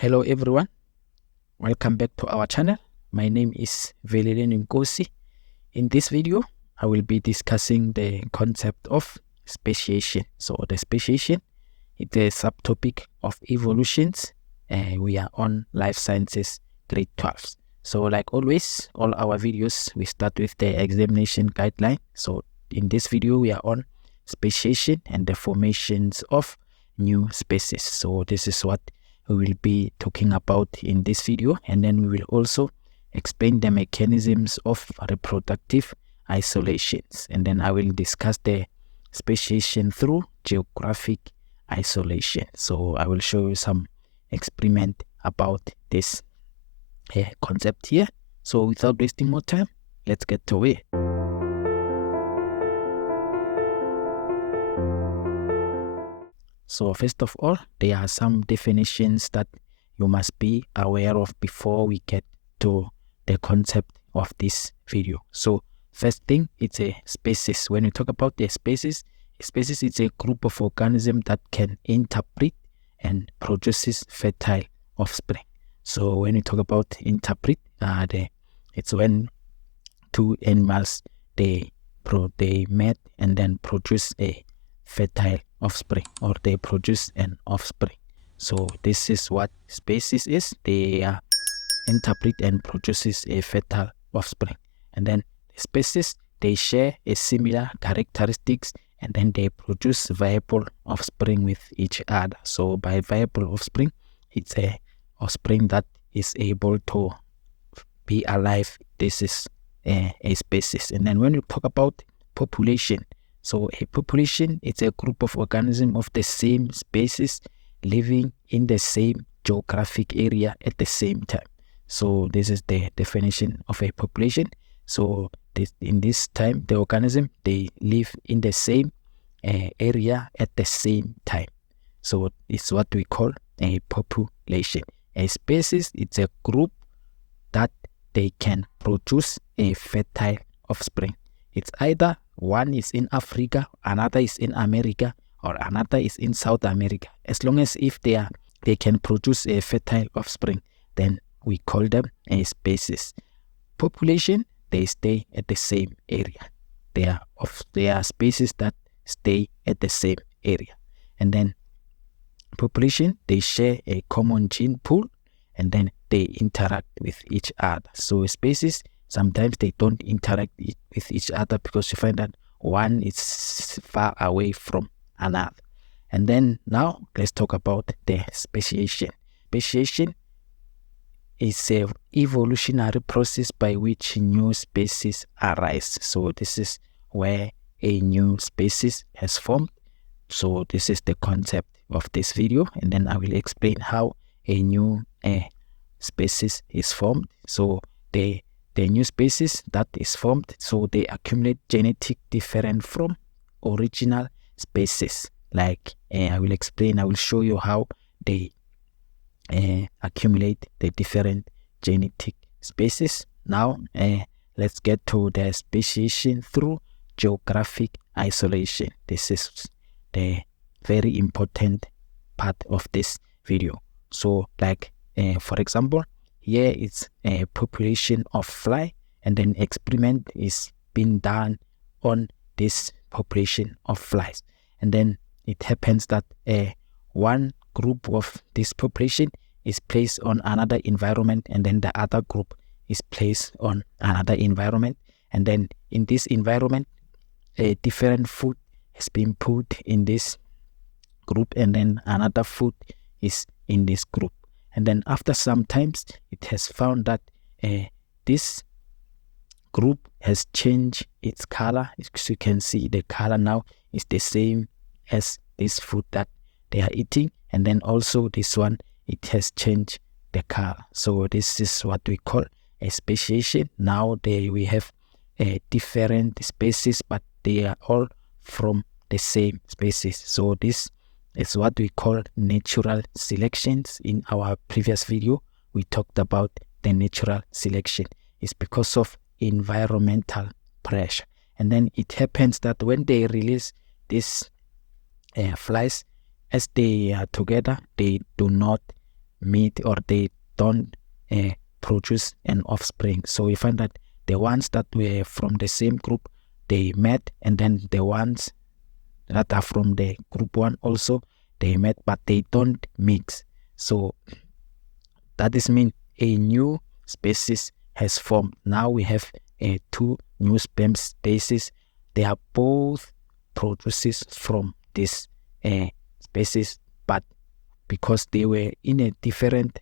Hello everyone, welcome back to our channel. My name is Veleleni Nkosi. In this video, I will be discussing the concept of speciation. So the speciation is a subtopic of evolutions. We are on life sciences grade 12. So like always, all our videos, we start with the examination guideline. So in this video, we are on speciation and the formations of new species. So this is what we will be talking about in this video, and then we will also explain the mechanisms of reproductive isolations, and then I will discuss the speciation through geographic isolation. So I will show you some experiment about this concept here. So without wasting more time, let's get to it. So first of all, there are some definitions that you must be aware of before we get to the concept of this video. So first thing, it's a species. When we talk about the species is a group of organisms that can interpret and produces fertile offspring. So when we talk about interpret, it's when two animals they mate and then produce a fertile offspring, or they produce an offspring. So this is what species is. They interpret and produces a fertile offspring, and then the species, they share a similar characteristics, and then they produce viable offspring with each other. So by viable offspring, it's a offspring that is able to be alive. This is a species. And then when you talk about population, so a population, it's a group of organisms of the same species living in the same geographic area at the same time. So this is the definition of a population. So in this time, the organism, they live in the same area at the same time. So it's what we call a population. A species, it's a group that they can produce a fertile offspring. It's either one is in Africa, another is in America, or another is in South America. As long as if they can produce a fertile offspring, then we call them a species. Population, they stay at the same area. They are species that stay at the same area. And then population, they share a common gene pool, and then they interact with each other. So species, sometimes they don't interact with each other because you find that one is far away from another. And then now let's talk about the speciation. Speciation is an evolutionary process by which new species arise. So this is where a new species has formed. So this is the concept of this video, and then I will explain how a new species is formed. So the new species that is formed, so they accumulate genetic different from original species. Like I will explain, I will show you how they accumulate the different genetic species. Now let's get to the speciation through geographic isolation. This is the very important part of this video. So like for example, here it's a population of fly, and then experiment is being done on this population of flies, and then it happens that one group of this population is placed on another environment, and then the other group is placed on another environment, and then in this environment a different food has been put in this group, and then another food is in this group. And then after some times, it has found that this group has changed its color. As you can see, the color now is the same as this food that they are eating. And then also this one, it has changed the color. So this is what we call a speciation. Now we have different species, but they are all from the same species. So this is what we call natural selections. In our previous video, we talked about the natural selection. It's because of environmental pressure. And then it happens that when they release these flies, as they are together, they do not meet or they don't produce an offspring. So we find that the ones that were from the same group, they met, and then the ones that are from the group 1 also, they met, but they don't mix. So that is mean a new species has formed. Now we have 2 new sperm species. They are both produces from this species, but because they were in a different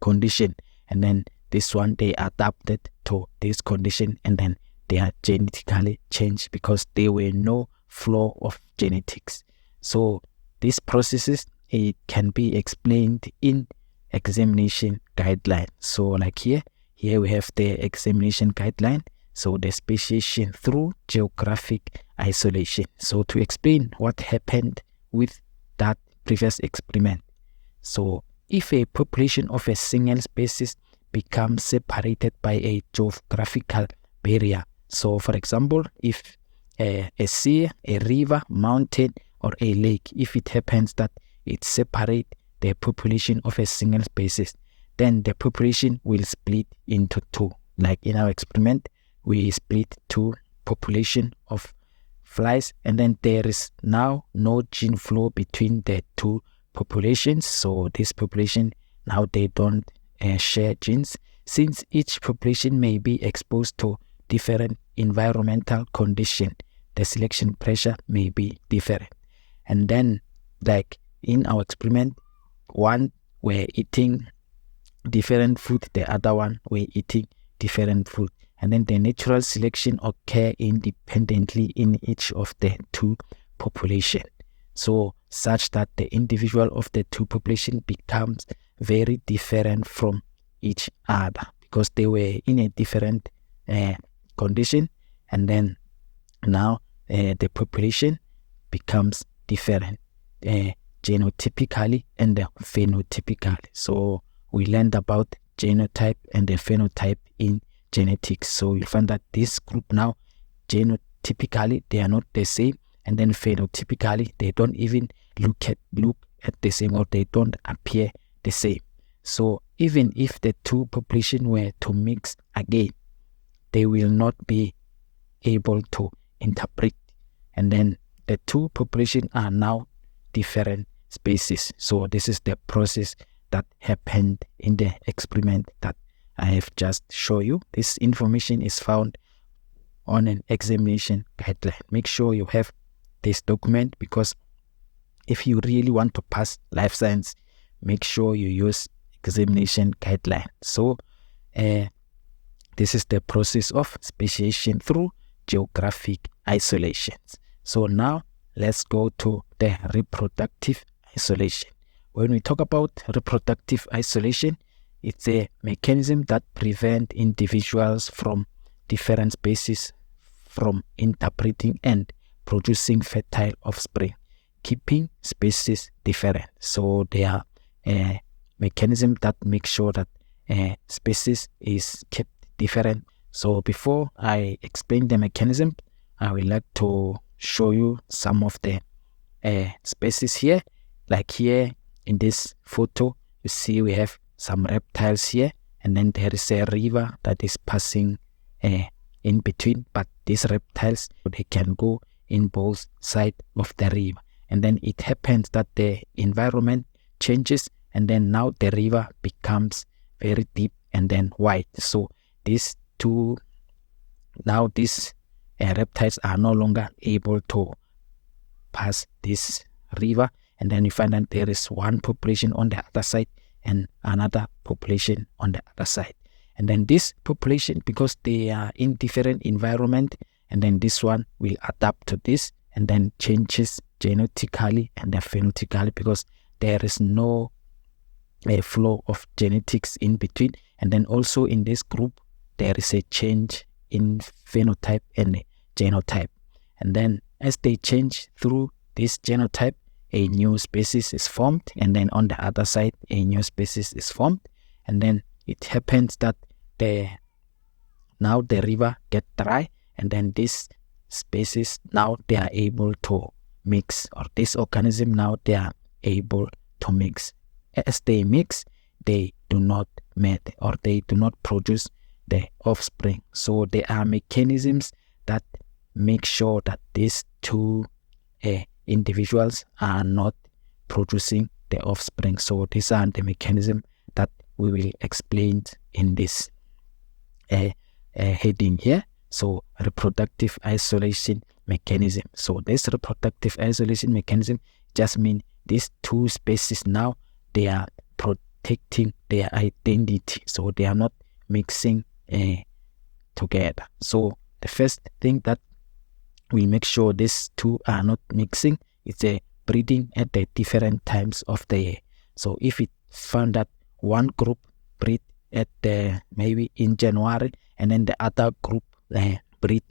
condition, and then this one they adapted to this condition, and then they are genetically changed because there were no flow of genetics. So these processes, it can be explained in examination guideline. So like here we have the examination guideline. So the speciation through geographic isolation. So to explain what happened with that previous experiment. So if a population of a single species becomes separated by a geographical barrier, so for example, if a sea, a river, mountain, or a lake, if it happens that it separates the population of a single species, then the population will split into 2. Like in our experiment, we split 2 population of flies, and then there is now no gene flow between the 2 populations. So this population now they don't share genes, since each population may be exposed to different environmental condition. The selection pressure may be different. And then like in our experiment, one were eating different food, the other one were eating different food, and then the natural selection occur independently in each of the 2 population, so such that the individual of the 2 population becomes very different from each other because they were in a different condition, and then now the population becomes different genotypically and phenotypically. So we learned about genotype and the phenotype in genetics. So you find that this group now, genotypically they are not the same, and then phenotypically they don't even look at the same, or they don't appear the same. So even if the 2 populations were to mix again, they will not be able to interpret, and then the 2 populations are now different species. So this is the process that happened in the experiment that I have just shown you. This information is found on an examination guideline. Make sure you have this document, because if you really want to pass life science, make sure you use examination guideline. So this is the process of speciation through geographic isolation. So now let's go to the reproductive isolation. When we talk about reproductive isolation, it's a mechanism that prevents individuals from different species from interbreeding and producing fertile offspring, keeping species different. So they are a mechanism that makes sure that species is kept different. So before I explain the mechanism, I would like to show you some of the species here. Like here in this photo, you see we have some reptiles here, and then there is a river that is passing in between, but these reptiles, they can go in both sides of the river, and then it happens that the environment changes, and then now the river becomes very deep and then wide. So these reptiles are no longer able to pass this river, and then you find that there is one population on the other side and another population on the other side. And then this population, because they are in different environment, and then this one will adapt to this and then changes genetically and then phenotypically, because there is no flow of genetics in between. And then also in this group, there is a change in phenotype and genotype. And then as they change through this genotype, a new species is formed, and then on the other side, a new species is formed. And then it happens that now the river get dry, and then this species now they are able to mix, or this organism now they are able to mix. as they mix, they do not mate, or they do not produce the offspring. So there are mechanisms that make sure that these two individuals are not producing the offspring. So these are the mechanisms that we will explain in this heading here. So reproductive isolation mechanism. So this reproductive isolation mechanism just means these two species now, they are protecting their identity. So they are not mixing together. So the first thing that will make sure these two are not mixing is a breeding at the different times of the year. So if it found that one group breed at maybe in January, and then the other group breed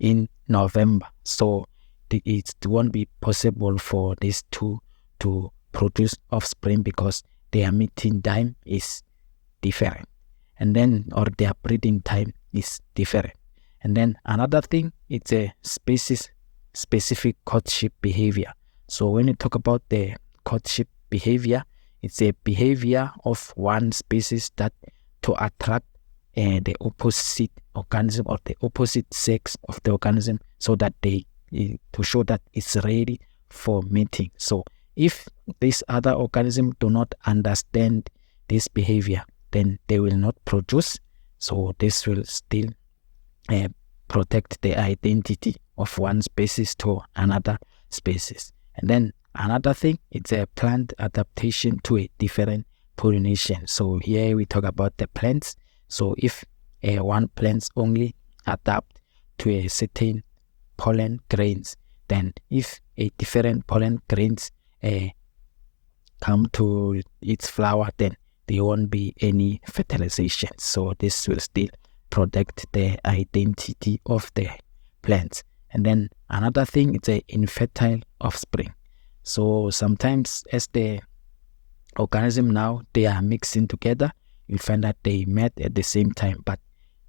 in November, so it won't be possible for these two to produce offspring because their mating time is different, and then or their breeding time is different. And then another thing, it's a species specific courtship behavior. So when you talk about the courtship behavior, it's a behavior of one species that to attract the opposite organism or the opposite sex of the organism, so that they to show that it's ready for mating. So if this other organism do not understand this behavior, then they will not produce. So this will still protect the identity of one species to another species. And then another thing, it's a plant adaptation to a different pollination. So here we talk about the plants. So if one plants only adapt to a certain pollen grains, then if a different pollen grains come to its flower, then there won't be any fertilization. So this will still protect the identity of the plants. And then another thing, it's a infertile offspring. So sometimes as the organism now, they are mixing together, you'll find that they met at the same time, but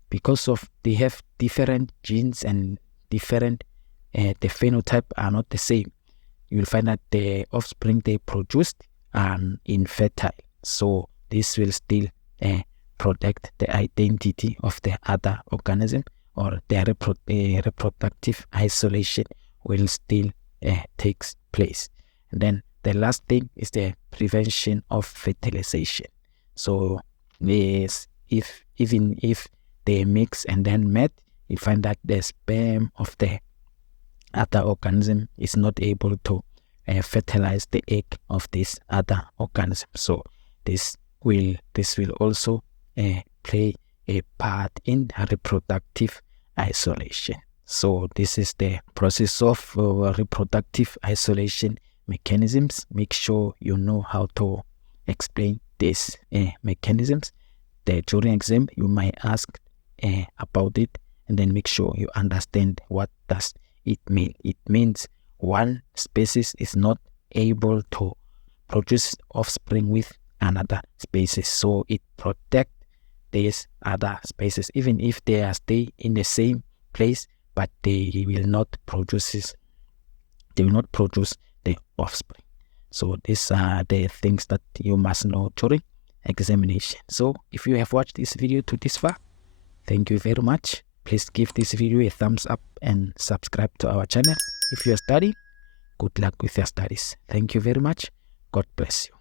because of they have different genes and different the phenotype are not the same, you'll find that the offspring they produced are infertile. So this will still protect the identity of the other organism, or the reproductive isolation will still takes place. And then the last thing is the prevention of fertilization. So yes, even if they mix and then met, you find that the sperm of the other organism is not able to fertilize the egg of this other organism. So this will also play a part in reproductive isolation. So this is the process of reproductive isolation mechanisms. Make sure you know how to explain these mechanisms. During exam, you might ask about it, and then make sure you understand what does it mean. It means one species is not able to produce offspring with another species, so it protects these other species even if they are stay in the same place, but they will not produce the offspring. So these are the things that you must know during examination. So if you have watched this video to this far, thank you very much. Please give this video a thumbs up and subscribe to our channel. If you are studying, good luck with your studies. Thank you very much. God bless you.